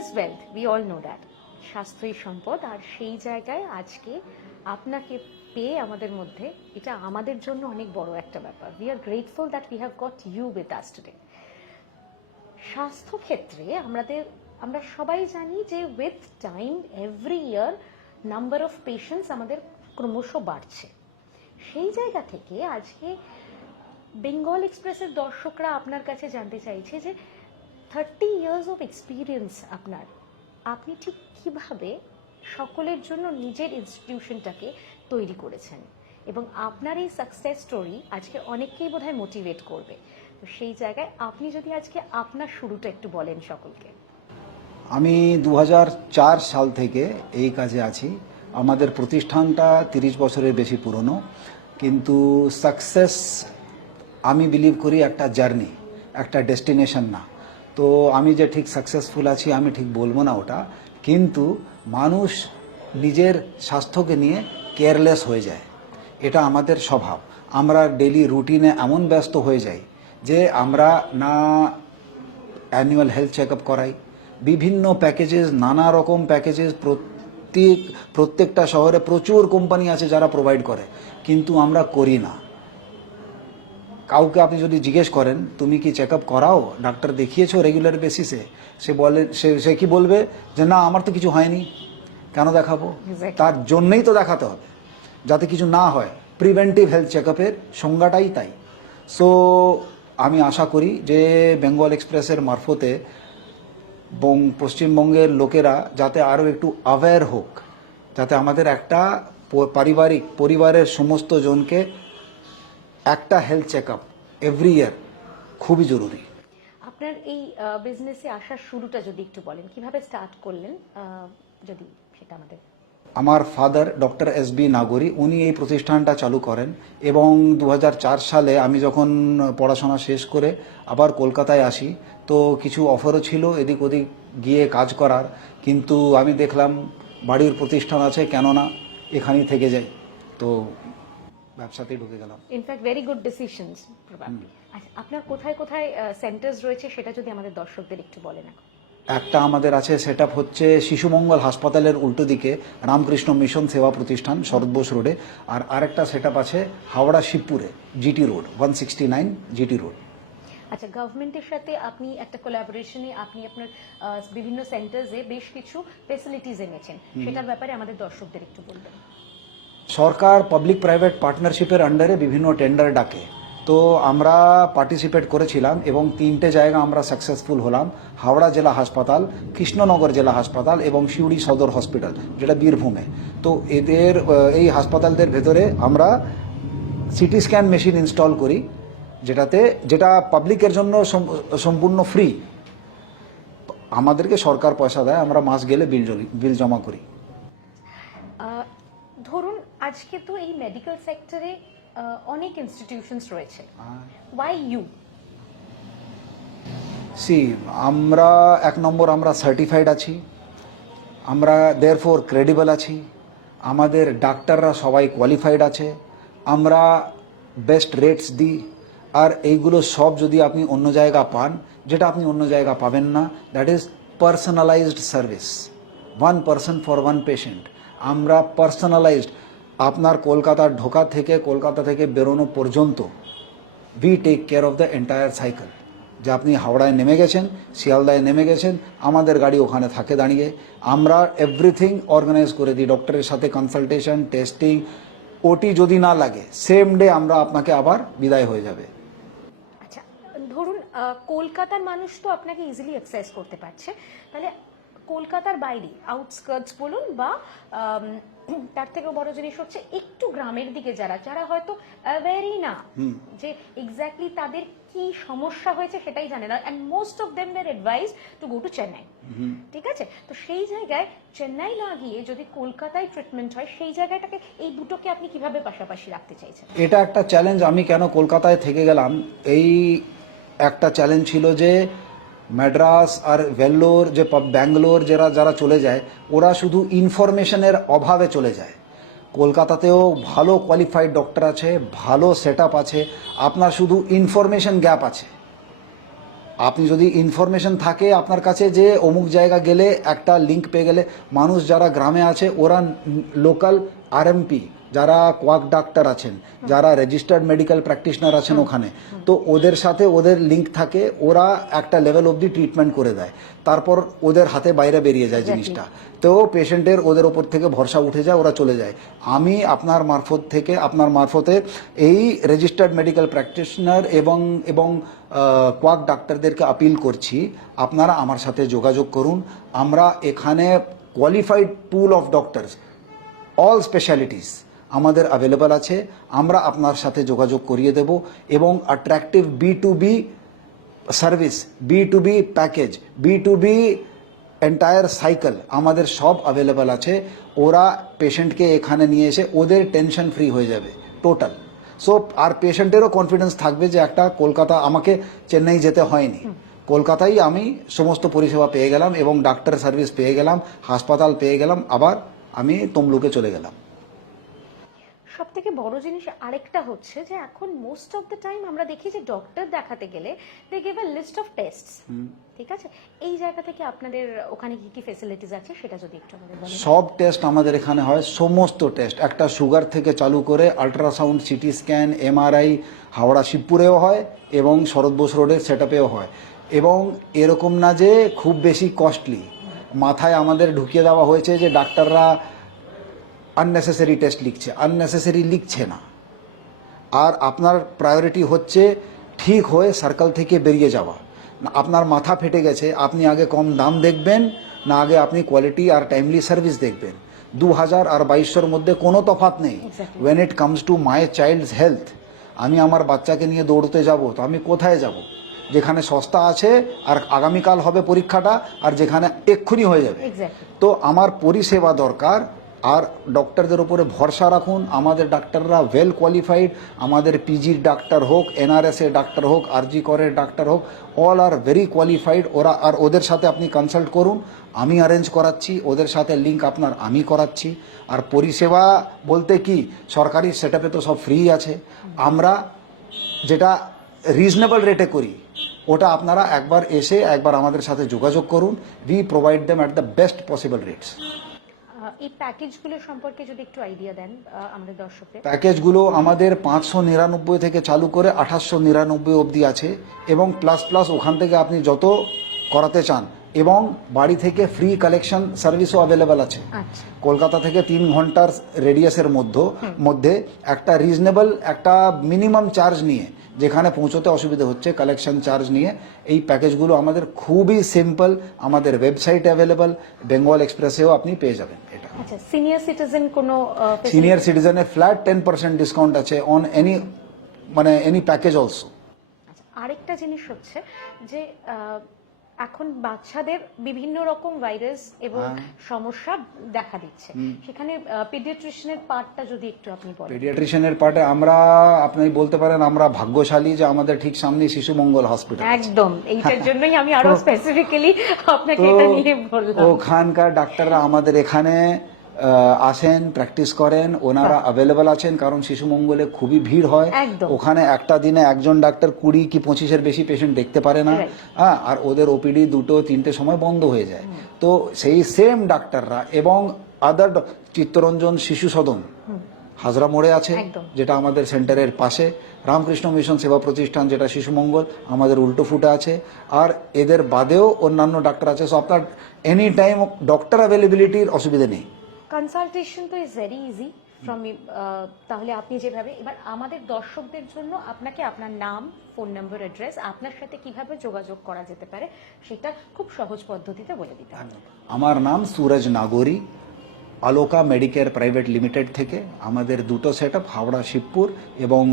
Is wealth, we all know that. স্বাস্থ্যই সম্পদ, আর সেই জায়গায় আজকে আপনাকে পেয়ে আমাদের মধ্যে, এটা আমাদের জন্য অনেক বড় একটা ব্যাপার। We are grateful that we have got you with us today. স্বাস্থ্যক্ষেত্রে আমরা সবাই জানি যে with time every year number of patients আমাদের ক্রমশ বাড়ছে। সেই জায়গা থেকে আজকে বেঙ্গল এক্সপ্রেসের দর্শকরা আপনার কাছে জানতে চাইছে যে 30 ইয়ার্স অফ এক্সপিরিয়েন্স আপনি ঠিক কিভাবে সকলের জন্য নিজের ইনস্টিটিউশনটাকে তৈরি করেছেন, এবং আপনার এই সাকসেস স্টোরি আজকে অনেককেই বোধহয় মোটিভেট করবে। তো সেই জায়গায় আপনি যদি আজকে আপনার শুরুটা একটু বলেন সকলকে। আমি 2004 সাল থেকে এই কাজে আছি। আমাদের প্রতিষ্ঠানটা 30 বছরের বেশি পুরনো, কিন্তু সাকসেস আমি বিলিভ করি একটা জার্নি, একটা ডেস্টিনেশন না। তো আমি যে ঠিক সাকসেসফুল আছি আমি ঠিক বলবো না ওটা, কিন্তু মানুষ নিজের স্বাস্থ্যকে নিয়ে কেয়ারলেস হয়ে যায়, এটা আমাদের স্বভাব। আমরা ডেলি রুটিনে এমন ব্যস্ত হয়ে যাই যে আমরা না অ্যানুয়াল হেলথ চেক আপ করাই, বিভিন্ন প্যাকেজেস, নানা রকম প্যাকেজেস, প্রত্যেকটা শহরে প্রচুর কোম্পানি আছে যারা প্রোভাইড করে, কিন্তু আমরা করি না। কাউকে আপনি যদি জিজ্ঞেস করেন তুমি কি চেক আপ করাও, ডাক্তার দেখিয়েছো রেগুলার বেসিসে, সে কি বলবে যে না আমার তো কিছু হয়নি, কেন দেখাবো? তার জন্যই তো দেখাতে হবে যাতে কিছু না হয়। প্রিভেন্টিভ হেলথ চেক আপের সংজ্ঞাটাই তাই। সো আমি আশা করি যে বেঙ্গল এক্সপ্রেসের মারফতে পশ্চিমবঙ্গের লোকেরা যাতে আরও একটু অ্যাওয়্যার হোক, যাতে আমাদের একটা পরিবারের সমস্ত জনকে একটা health check up every year খুবই জরুরি। আপনার এই বিজনেসে আসার শুরুটা যদি একটু বলেন, কিভাবে স্টার্ট করলেন, যদি সেটা আমাদের। আমার ফাদার ডক্টর এস.বি. নাগরী, উনি এই প্রতিষ্ঠানটা চালু করেন, এবং 2004 সালে আমি যখন পড়াশোনা শেষ করে আবার কলকাতায় আসি, তো কিছু অফারও ছিল এদিক ওদিক গিয়ে কাজ করার, কিন্তু আমি দেখলাম বাড়ির প্রতিষ্ঠান আছে, কেননা এখানেই থেকে যাই, তো ব্যবসাতেই ঢুকে গেলাম। In fact very good decisions probably. আচ্ছা, আপনার কোথায় কোথায় সেন্টার্স রয়েছে সেটা যদি আমাদের দর্শকদের একটু বলেন। একটা আমাদের আছে, সেট আপ হচ্ছে শিশুমঙ্গল হাসপাতালের উল্টো দিকে রামকৃষ্ণ মিশন সেবা প্রতিষ্ঠান শরৎ বোস রোডে, আর আরেকটা সেট আপ আছে হাওড়া শিবপুরে জিটি রোড 169 জিটি রোড। আচ্ছা, গভর্নমেন্টের সাথে আপনি একটা কোলাবোরেশনে আপনি আপনার বিভিন্ন সেন্টার্সে বেশ কিছু ফেসিলিটিস এনেছেন, সেটার ব্যাপারে আমাদের দর্শকদের একটু বলবেন। সরকার পাবলিক প্রাইভেট পার্টনারশিপের আন্ডারে বিভিন্ন টেন্ডার ডাকে, তো আমরা পার্টিসিপেট করেছিলাম এবং 3টে জায়গা আমরা সাকসেসফুল হলাম। হাওড়া জেলা হাসপাতাল, কৃষ্ণনগর জেলা হাসপাতাল এবং সিউড়ি সদর হসপিটাল, যেটা বীরভূমে। তো এই হাসপাতালদের ভেতরে আমরা সিটি স্ক্যান মেশিন ইনস্টল করি, যেটা পাবলিকের জন্য সম্পূর্ণ ফ্রি। আমাদেরকে সরকার পয়সা দেয়, আমরা মাস গেলে বিল জমা করি। ধরুন আজকে তো এই মেডিকেল সেক্টরে অনেক ইনস্টিটিউশনস রয়েছে, ওয়াই ইউ? আমরা 1 নম্বর আমরা সার্টিফাইড আছি, আমরা দেয়ারফর ক্রেডিবল আছি, আমাদের ডাক্তাররা সবাই কোয়ালিফাইড আছে, আমরা বেস্ট রেটস দিই, আর এইগুলো সব যদি আপনি অন্য জায়গা পান, যেটা আপনি অন্য জায়গা পাবেন না, that is personalised service, 1 person for 1 patient. আমরা পার্সোনালাইজড, আপনার কলকাতা থেকে বেরোনো পর্যন্ত we take care of the entire cycle. যে আপনি হাওড়ায় নেমে গেছেন, শিয়ালদায় নেমে গেছেন, আমাদের গাড়ি ওখানে থাকে দাঁড়িয়ে, আমরা এভরিথিং অর্গানাইজ করে দিই। ডক্টরের সাথে কনসালটেশন, টেস্টিং, ওটি যদি না লাগে সেম ডে আমরা আপনাকে আবার বিদায় হয়ে যাবে। আচ্ছা, ধরুন কলকাতার মানুষ তো আপনাকে ইজিলি অ্যাক্সেস করতে পারছে, তাহলে কলকাতার বাইরে আউটস্কার্টস বলুন বা তার থেকেও বড় জিনিস হচ্ছে একটু গ্রামের দিকে যারা হয়তো অ্যাওয়্যারই না যে এক্স্যাক্টলি তাদের কি সমস্যা হয়েছে সেটাই জানে না, and most of them their advice to go to Chennai. ঠিক আছে, তো সেই জায়গায় চেন্নাই না গিয়ে যদি কলকাতায় ট্রিটমেন্ট হয়, সেই জায়গাটাকে, এই দুটোকে আপনি কিভাবে পাশাপাশি রাখতে চাইছেন? এটা একটা চ্যালেঞ্জ। আমি কেন কলকাতায় থেকে গেলাম, এই একটা চ্যালেঞ্জ ছিল যে ম্যাড্রাস আর ভেল্লোর, যে ব্যাঙ্গালোর যারা চলে যায়, ওরা শুধু ইনফরমেশনের অভাবে চলে যায়। কলকাতাতেও ভালো কোয়ালিফাইড ডক্টর আছে, ভালো সেট আপ আছে, আপনার শুধু ইনফরমেশন গ্যাপ আছে। আপনি যদি ইনফরমেশন থাকে আপনার কাছে যে অমুক জায়গা গেলে একটা লিংক পেয়ে গেলে, মানুষ যারা গ্রামে আছে ওরা লোকাল আরএমপি যারা কোয়াক ডাক্তার আছেন, যারা রেজিস্টার্ড মেডিকেল প্র্যাকটিশনার আছেন ওখানে, তো ওদের সাথে ওদের লিংক থাকে, ওরা একটা লেভেল অবধি ট্রিটমেন্ট করে দেয়, তারপর ওদের হাতে বাইরে বেরিয়ে যায় জিনিসটা। তো পেশেন্টের ওদের ওপর থেকে ভরসা উঠে যায়, ওরা চলে যায়। আমি আপনার মারফতে এই রেজিস্টার্ড মেডিকেল প্র্যাকটিশনার এবং কোয়াক ডাক্তারদেরকে আপিল করছি, আপনারা আমার সাথে যোগাযোগ করুন। আমরা এখানে qualified pool of doctors, all specialities আমাদের অ্যাভেলেবল আছে। আমরা আপনার সাথে যোগাযোগ করিয়ে দেব এবং attractive B2B service, B2B package, B2B entire cycle আমাদের সব অ্যাভেলেবল আছে। ওরা পেশেন্টকে এখানে নিয়ে এসে ওদের টেনশন ফ্রি হয়ে যাবে টোটাল। সো আর পেশেন্টেরও কনফিডেন্স থাকবে যে একটা কলকাতা, আমাকে চেন্নাই যেতে হয়নি, কলকাতায় আমি সমস্ত পরিষেবা পেয়ে গেলাম এবং ডাক্তার সার্ভিস পেয়ে গেলাম, হাসপাতাল পেয়ে গেলাম, আবার আমি তমলুকে চলে গেলাম। সব থেকে বড় জিনিস আরেকটা হচ্ছে যে এখন মোস্ট অফ দ্য টাইম আমরা দেখি যে ডক্টর দেখাতে গেলে they give a list of tests, ঠিক আছে? এই জায়গা থেকে আপনাদের ওখানে কি কি ফ্যাসিলিটিস আছে সেটা যদি একটু আমাদের বলেন। সব টেস্ট আমাদের এখানে হয়, সমস্ত টেস্ট, একটা সুগার থেকে চালু করে ultrasound, CT scan, MRI Howrah শিবপুরেও হয় এবং শরৎ বোস রোডের সেটআপেও হয়। এবং এরকম না যে খুব বেশি কস্টলি, মাথায় আমাদের ঢুকিয়ে দেওয়া হয়েছে যে ডাক্তাররা আননেসেসারি টেস্ট লিখছে, আননেসেসারি লিখছে না। আর আপনার প্রায়োরিটি হচ্ছে ঠিক হয়ে সার্কেল থেকে বেরিয়ে যাওয়া। আপনার মাথা ফেটে গেছে, আপনি আগে কম দাম দেখবেন না আগে আপনি কোয়ালিটি আর টাইমলি সার্ভিস দেখবেন? 2000 আর 2200 মধ্যে কোনো তফাৎ নেই when it comes to my child's health. আমি আমার বাচ্চাকে নিয়ে দৌড়তে যাব, তো আমি কোথায় যাব? যেখানে সস্তা আছে আর আগামীকাল হবে পরীক্ষাটা, আর যেখানে এক্ষুনি হয়ে যাবে। তো আমার পরিষেবা দরকার। আর ডক্টরদের উপরে ভরসা রাখুন, আমাদের ডাক্তাররা ওয়েল কোয়ালিফাইড। আমাদের পিজির ডাক্তার হোক, NRS এর ডাক্তার হোক, RG করের ডাক্তার হোক, অল আর ভেরি কোয়ালিফাইড। ওরা আর ওদের সাথে আপনি কনসাল্ট করুন, আমি অ্যারেঞ্জ করাচ্ছি, ওদের সাথে লিঙ্ক আপনার আমি করাচ্ছি। আর পরিষেবা বলতে কি, সরকারি সেটআপে তো সব ফ্রি আছে, আমরা যেটা রিজনেবল রেটে করি ওটা আপনারা একবার আমাদের সাথে যোগাযোগ করুন। We provide them at the best possible rates. এই প্যাকেজগুলো সম্পর্কে যদি একটু আইডিয়া দেন আমাদের দর্শকদের। প্যাকেজগুলো আমাদের 599 থেকে চালু করে 1899 অবধি আছে এবং প্লাস ওখান থেকে আপনি যত করাতে চান, এবং বাড়ি থেকে ফ্রি কালেকশন সার্ভিসও অ্যাভেলেবেল আছে। কলকাতা থেকে 3 ঘন্টার রেডিয়াসের মধ্যে একটা রিজনেবল একটা মিনিমাম চার্জ নিয়ে যেখানে পৌঁছতে অসুবিধা হচ্ছে, কালেকশন চার্জ নিয়ে এই প্যাকেজগুলো আমাদের খুবই সিম্পল। আমাদের ওয়েবসাইট অ্যাভেলেবল, বেঙ্গল এক্সপ্রেসেও আপনি পেয়ে যাবেন এটা। আচ্ছা, সিনিয়র সিটিজেন কোনো সিনিয়র সিটিজেনে ফ্ল্যাট 10% ডিসকাউন্ট আছে অন এনি প্যাকেজ অলসো। আচ্ছা, আরেকটা জিনিস হচ্ছে যে এখন বাচ্চাদের বিভিন্ন রকম ভাইরাস এবং সমস্যা দেখা দিচ্ছে, সেখানে পিডিয়াট্রিশিয়ানের পার্টটা যদি একটু আপনি বলেন। পিডিয়াট্রিশিয়ানের পার্টে আপনি বলতে পারেন আমরা ভাগ্যশালী যে আমাদের ঠিক সামনে শিশু মঙ্গল হসপিটাল। একদম, এইটার জন্যই আমি আরো স্পেসিফিক্যালি আপনাকে এটা নিয়ে বললাম। ওখানকার ডাক্তাররা আমাদের এখানে আসেন, প্র্যাকটিস করেন, ওনারা অ্যাভেলেবল আছেন, কারণ শিশু মঙ্গলে খুবই ভিড় হয়। ওখানে একটা দিনে একজন ডাক্তার 20 কি 25-এর বেশি পেশেন্ট দেখতে পারে না। হ্যাঁ, আর ওদের ওপিডি 2-3টে সময় বন্ধ হয়ে যায়। তো সেই সেম ডাক্তাররা এবং আদার চিত্তরঞ্জন শিশু সদন হাজরা মোড়ে আছে, যেটা আমাদের সেন্টারের পাশে। রামকৃষ্ণ মিশন সেবা প্রতিষ্ঠান যেটা শিশু মঙ্গল আমাদের উল্টো ফুটে আছে। আর এদের বাদেও অন্যান্য ডাক্তার আছে। সো আপনার এনি টাইম ডক্টর অ্যাভেলেবিলিটির অসুবিধা নেই। কনসালটেশন তো ইজ ভেরি ইজি ফ্রম, তাহলে আপনি যেভাবে, এবার আমাদের দর্শকদের জন্য আপনাকে আপনার নাম, ফোন নাম্বার, অ্যাড্রেস, আপনার সাথে কিভাবে যোগাযোগ করা যেতে পারে সেটা খুব সহজ পদ্ধতিতে বলে দিতে হবে। আমার নাম Suraj Nagori, Aloka medicare private limited থেকে। আমাদের দুটো সেটআপ হাওড়া শিবপুর এবং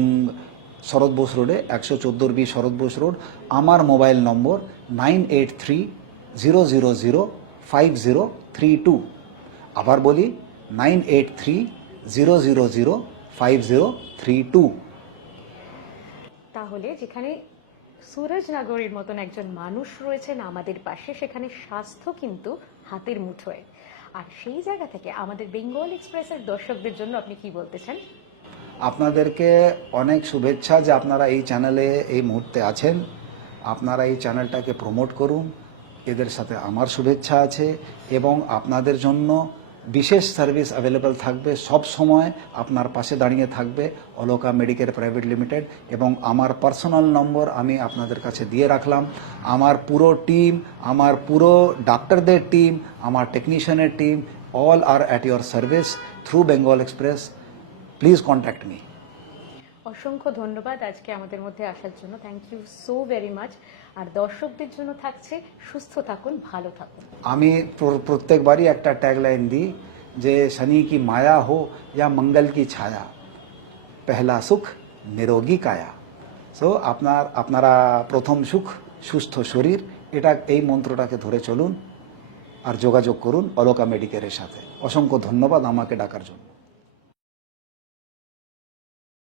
শরৎ বোস রোডে 114B শরৎ বোস রোড। আমার মোবাইল নম্বর 9830005032। আবার বলি 9830005032। তাহলে যেখানে সুরজ নাগরির মতন একজন মানুষ রয়েছেন আমাদের পাশে, সেখানে স্বাস্থ্য কিন্তু হাতের মুঠোয়। আর সেই জায়গা থেকে আমাদের বেঙ্গল এক্সপ্রেসের দর্শকদের জন্য আপনি কি বলতে চান? আপনাদেরকে অনেক শুভেচ্ছা যে আপনারা এই চ্যানেলে এই মুহূর্তে আছেন। আপনারা এই চ্যানেলটাকে প্রমোট করুন, এদের সাথে আমার শুভেচ্ছা আছে এবং আপনাদের জন্য বিশেষ সার্ভিস অ্যাভেলেবল থাকবে, সব সময় আপনার পাশে দাঁড়িয়ে থাকবে অলোকা মেডিকেয়ার প্রাইভেট লিমিটেড। এবং আমার পার্সোনাল নম্বর আমি আপনাদের কাছে দিয়ে রাখলাম। আমার পুরো টিম, আমার পুরো ডাক্তারদের টিম, আমার টেকনিশিয়ানের team, all are at your service through Bengal Express. Please contact me. অসংখ্য ধন্যবাদ আজকে আমাদের মধ্যে আসার জন্য, thank you so very much. আর দর্শকদের জন্য থাকছে সুস্থ থাকুন, ভালো থাকুন। আমি প্রত্যেকবারই একটা ট্যাগলাইন দিই যে শনি কি মায়া হো या मंगल की छाया, पहला सुख निरोगी काया। সো আপনারা প্রথম সুখ সুস্থ শরীর, এই মন্ত্রটাকে ধরে চলুন আর যোগাযোগ করুন অলোকা মেডিকেয়ারের সাথে। অসংখ্য ধন্যবাদ আমাকে ডাকার জন্য।